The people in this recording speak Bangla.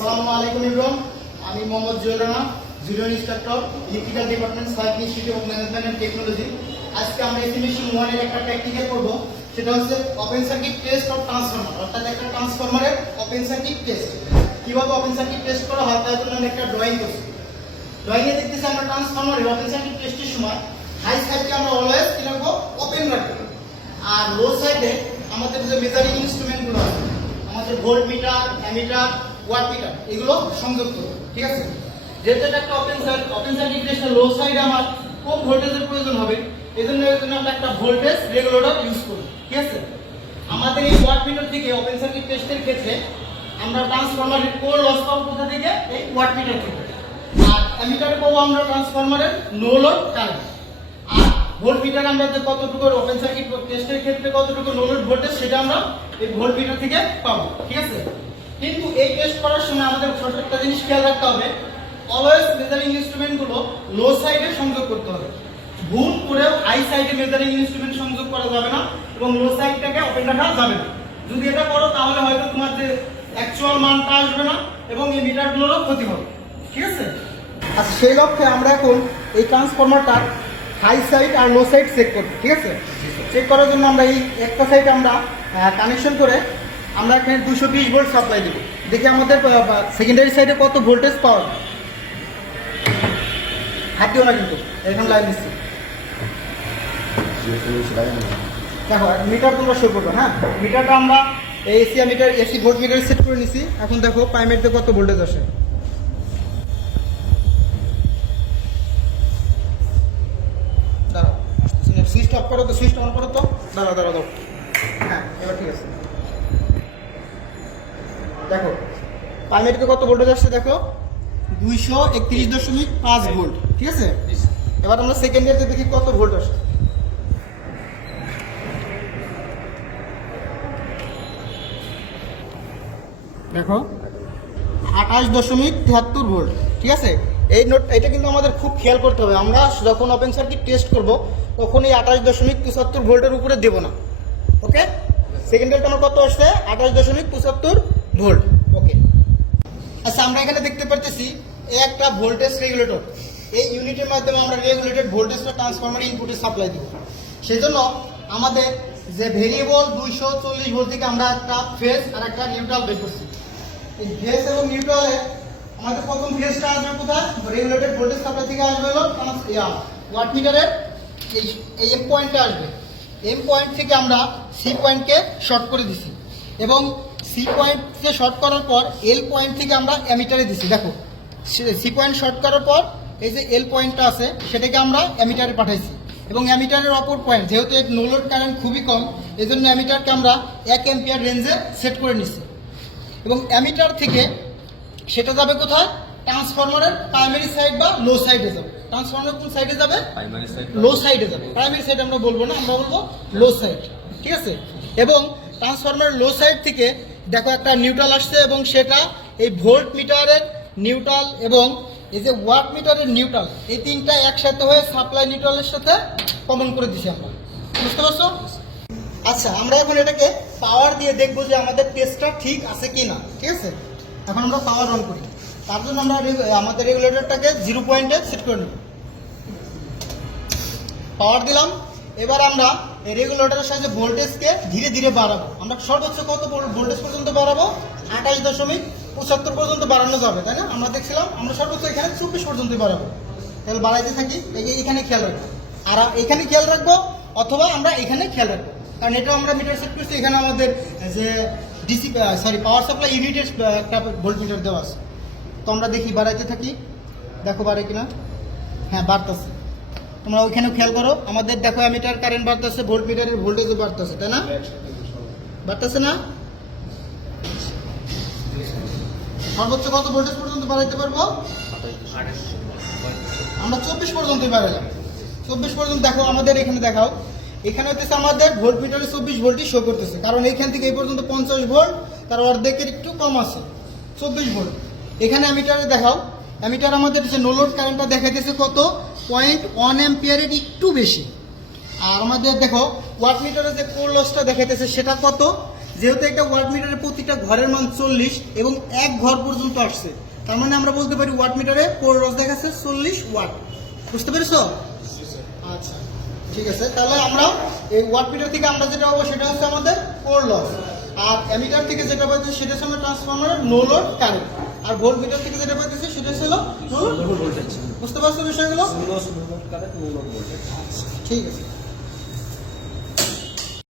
আসসালামু আলাইকুম এভরিওয়ান, আমি Mohammad Jewel Rana, junior instructor, electrical department, science institute of management and technology. আজকে আমরা এসএমএসি 1 এর একটা প্র্যাকটিক্যাল করব, সেটা হচ্ছে open circuit test of transformer, অর্থাৎ একটা ট্রান্সফরমারের ওপেন সার্কিট টেস্ট। কিভাবে ওপেন সার্কিট টেস্ট করা হয় তার জন্য আমি একটা ড্রয়িং করছি। ড্রয়িংয়ে দেখতেছি আমরা ট্রান্সফরমারের ওপেন সার্কিট টেস্টের সময় হাই সাইডকে আমরা অলওয়েজ কি রাখবো, ওপেন রাখবো, আর লো সাইডে আমাদের যে মেজারিং ইনস্ট্রুমেন্টগুলো আছে, আমাদের volt meter, ammeter, watt meter, এগুলো সংযোগ করবো। ঠিক আছে, যেহেতু এটা একটা ওপেন সার্কিট টেস্টের লো সাইডে আমার কম ভোল্টেজের প্রয়োজন হবে, এই জন্য আমরা একটা ভোল্টেজ রেগুলেটর ইউজ করি। ঠিক আছে, আমাদের এই ওয়াট মিটার থেকে ওপেন সার্কিট টেস্টের ক্ষেত্রে আমরা ট্রান্সফরমারের কোর লস পাবো কোথা থেকে, এই ওয়াট মিটার থেকে। আর অ্যামিটারে পাবো আমরা ট্রান্সফরমারের নো লোড কারেন্ট। আর ভোল্ট মিটার আমরা যে কতটুকু ওপেন সার্কিট টেস্টের ক্ষেত্রে কতটুকু নো লোড ভোল্টেজ, সেটা আমরা এই ভোল্ট মিটার থেকে পাবো। ঠিক আছে, কিন্তু এই টেস্ট করার সময় আমাদের ছোট একটা জিনিস খেয়াল রাখতে হবে, অলওয়েজ মেজারিং ইনস্ট্রুমেন্ট গুলো লো সাইডে সংযোগ করতে হবে। ভুল করেও হাই সাইডে মেজারিং ইনস্ট্রুমেন্ট সংযোগ করা যাবে না এবং লো সাইডটাকে ওপেন রাখা যাবে না। যদি এটা করো তাহলে হয়তো তোমার যে অ্যাকচুয়াল মানটা আসবে না এবং এই মিটারগুলোরও ক্ষতি হবে। ঠিক আছে, আচ্ছা সেই লক্ষ্যে আমরা এখন এই ট্রান্সফরমারটা হাই সাইড আর লো সাইড চেক করব। ঠিক আছে, চেক করার জন্য আমরা এই একটা সাইড আমরা কানেকশন করে আমরা এখানে 220 ভোল্ট সাপ্লাই দেব। দেখি আমাদের সেকেন্ডারি সাইডে কত ভোল্টেজ পাওয়া যায়। হাতিও না কিন্তু এখানে লাইন দিচ্ছি, দেখো মিটার তোমরা শো করবে। হ্যাঁ, মিটারটা আমরা AC meter, AC volt meter set করে নিছি। এখন দেখো পাইমেটতে কত ভোল্টেজ আসে। দাঁড়াও, সুইচ অফ করো তো, সুইচ অন করো তো। দাঁড়াও। হ্যাঁ, এবার ঠিক আছে। দেখো পাইমেটকে কত ভোল্টেজ আসছে, দেখো 231.5 ভোল্ট। ঠিক আছে, এবার আমরা সেকেন্ড ইয়ারতে দেখি কত ভোল্ট আসে। দেখো 28.73 ভোল্ট। ঠিক আছে, এই নোট এটা কিন্তু আমাদের খুব খেয়াল করতে হবে, আমরা যখন ওপেন সার্কিট টেস্ট করব তখন এই 28.75 ভোল্টের উপরে দেব না। ওকে, সেকেন্ড ইয়ারটা আমার কত আসছে, 28.75 ভোল্ট। ওকে, আচ্ছা আমরা এখানে দেখতে পারতেছি একটা ভোল্টেজ রেগুলেটর, এই ইউনিটের মাধ্যমে আমরা রেগুলেটেড ভোল্টেজটা ট্রান্সফরমার ইনপুটে সাপ্লাই দিব। সেজন্য আমাদের যে ভেরিয়েবল 240 ভোল্ট থেকে আমরা একটা ফেজ আর একটা নিউট্রাল বের করছি। এই ফেজ এবং নিউট্রালে আমাদের প্রথম ফেজটা আসবে কোথায়, রেগুলেটেড ভোল্টেজ সাপ্লাই থেকে আসবে হলো ওয়াট মিটারের এই এম পয়েন্টটা আসবে। এম পয়েন্ট থেকে আমরা সি পয়েন্টকে শর্ট করে দিছি এবং সি পয়েন্টকে শর্ট করার পর এল পয়েন্ট থেকে আমরা অ্যামিটারে দিছি। দেখো সি পয়েন্ট শর্ট করার পর এই যে এল পয়েন্টটা আছে সেটাকে আমরা অ্যামিটারে পাঠাইছি এবং অ্যামিটারের অপর পয়েন্ট, যেহেতু এর নো লোড কারেন্ট খুবই কম, এই জন্য অ্যামিটারকে আমরা 1 অ্যাম্পিয়ার রেঞ্জে সেট করে নিচ্ছি এবং অ্যামিটার থেকে সেটা যাবে কোথায়, ট্রান্সফরমারের প্রাইমারি সাইড বা লো সাইডে যাবে। ট্রান্সফরমার কোন সাইডে যাবে, লো সাইডে যাবে। প্রাইমারি সাইড আমরা বলবো না, আমরা বলবো লো সাইড। ঠিক আছে, এবং ট্রান্সফরমার লো সাইড থেকে দেখো একটা নিউট্রাল আসছে এবং সেটা এই ভোল্ট মিটারের নিউট্রাল এবং এই যে ওয়াট মিটারের নিউট্রাল, এই তিনটা একসাথে হয়ে সাপ্লাই নিউট্রালের সাথে কমন করে দিছি আমরা। বুঝতে পারছো? আচ্ছা আমরা এখন এটাকে পাওয়ার দিয়ে দেখবো যে আমাদের টেস্টটা ঠিক আছে কি না। ঠিক আছে, এখন আমরা পাওয়ার অন করি, তার জন্য আমরা আমাদের রেগুলেটরটাকে 0 পয়েন্টে সেট করে নেব। পাওয়ার দিলাম, এবার আমরা এই রেগুলেটরের সাহায্যে ভোল্টেজকে ধীরে ধীরে বাড়াবো। আমরা সর্বোচ্চ কত ভোল্টেজ পর্যন্ত বাড়াবো, 28.75 পর্যন্ত বাড়ানো যাবে, তাই না? আমরা দেখছিলাম আমরা সর্বোচ্চ এখানে 24 পর্যন্ত বাড়াবো। তাহলে বাড়াইতে থাকি, এখানে খেয়াল রাখবো, আর এখানে খেয়াল রাখবো অথবা আমরা এখানে খেয়াল রাখবো, কারণ এটা আমরা মিটার সেট করছি। এখানে আমাদের যে ডিসি পাওয়ার সাপ্লাই ইউনিটের একটা ভোল্ট মিটার দেওয়া আছে। তো আমরা দেখি বাড়াইতে থাকি, দেখো বাড়ে কিনা। হ্যাঁ বাড়তেছে, তোমরা ওইখানেও খেয়াল করো। আমাদের দেখো অ্যামিটার কারেন্ট বাড়তেছে, ভোল্ট মিটারের ভোল্টেজও বাড়তেছে, তাই না? বাড়তেছে না? সর্বোচ্চ কত ভোল্টেজ পর্যন্ত বাড়াইতে পারবো, আমরা 24 পর্যন্তই বাড়ালাম। 24 পর্যন্ত দেখো আমাদের এখানে দেখাও, এখানে হচ্ছে আমাদের ভোল্ট মিটারে 24 ভোল্টই শো করতেছে, কারণ এইখান থেকে এই পর্যন্ত 50 ভোল্ট, তার অর্ধেকের একটু কম আছে 24 ভোল্ট। এখানে অ্যামিটারে দেখাও, অ্যামিটার আমাদের যে নো লোড কারেন্টটা দেখাইতেছে কত, 0.1 অ্যাম্পিয়ারের একটু বেশি। আর আমাদের দেখো ওয়াট মিটারে যে কোর লসটা দেখাইতেছে সেটা কত, যেহেতু একটা ওয়াট মিটারের প্রতিটা ঘরের মান 40 এবং এক ঘর পর্যন্ত আসছে, তার মানে আমরা বলতে পারি ওয়াট মিটারে কোর লস দেখাচ্ছে 40 ওয়াট। বুঝতে পেরেছো? আচ্ছা ঠিক আছে, তাহলে আমরা এই ওয়াট মিটার থেকে আমরা যেটা পাবো সেটা হচ্ছে আমাদের কোর লস, আর অ্যামিটার থেকে যেটা পাচ্ছি সেটা হচ্ছে আমাদের ট্রান্সফরমারের নো লোড কারেন্ট, আর ভোল্ট মিটার থেকে যেটা পাচ্ছি সেটা হচ্ছে নো লোড ভোল্টেজ। বুঝতে পারছো বিষয়গুলো? No load current, no load voltage. ঠিক আছে।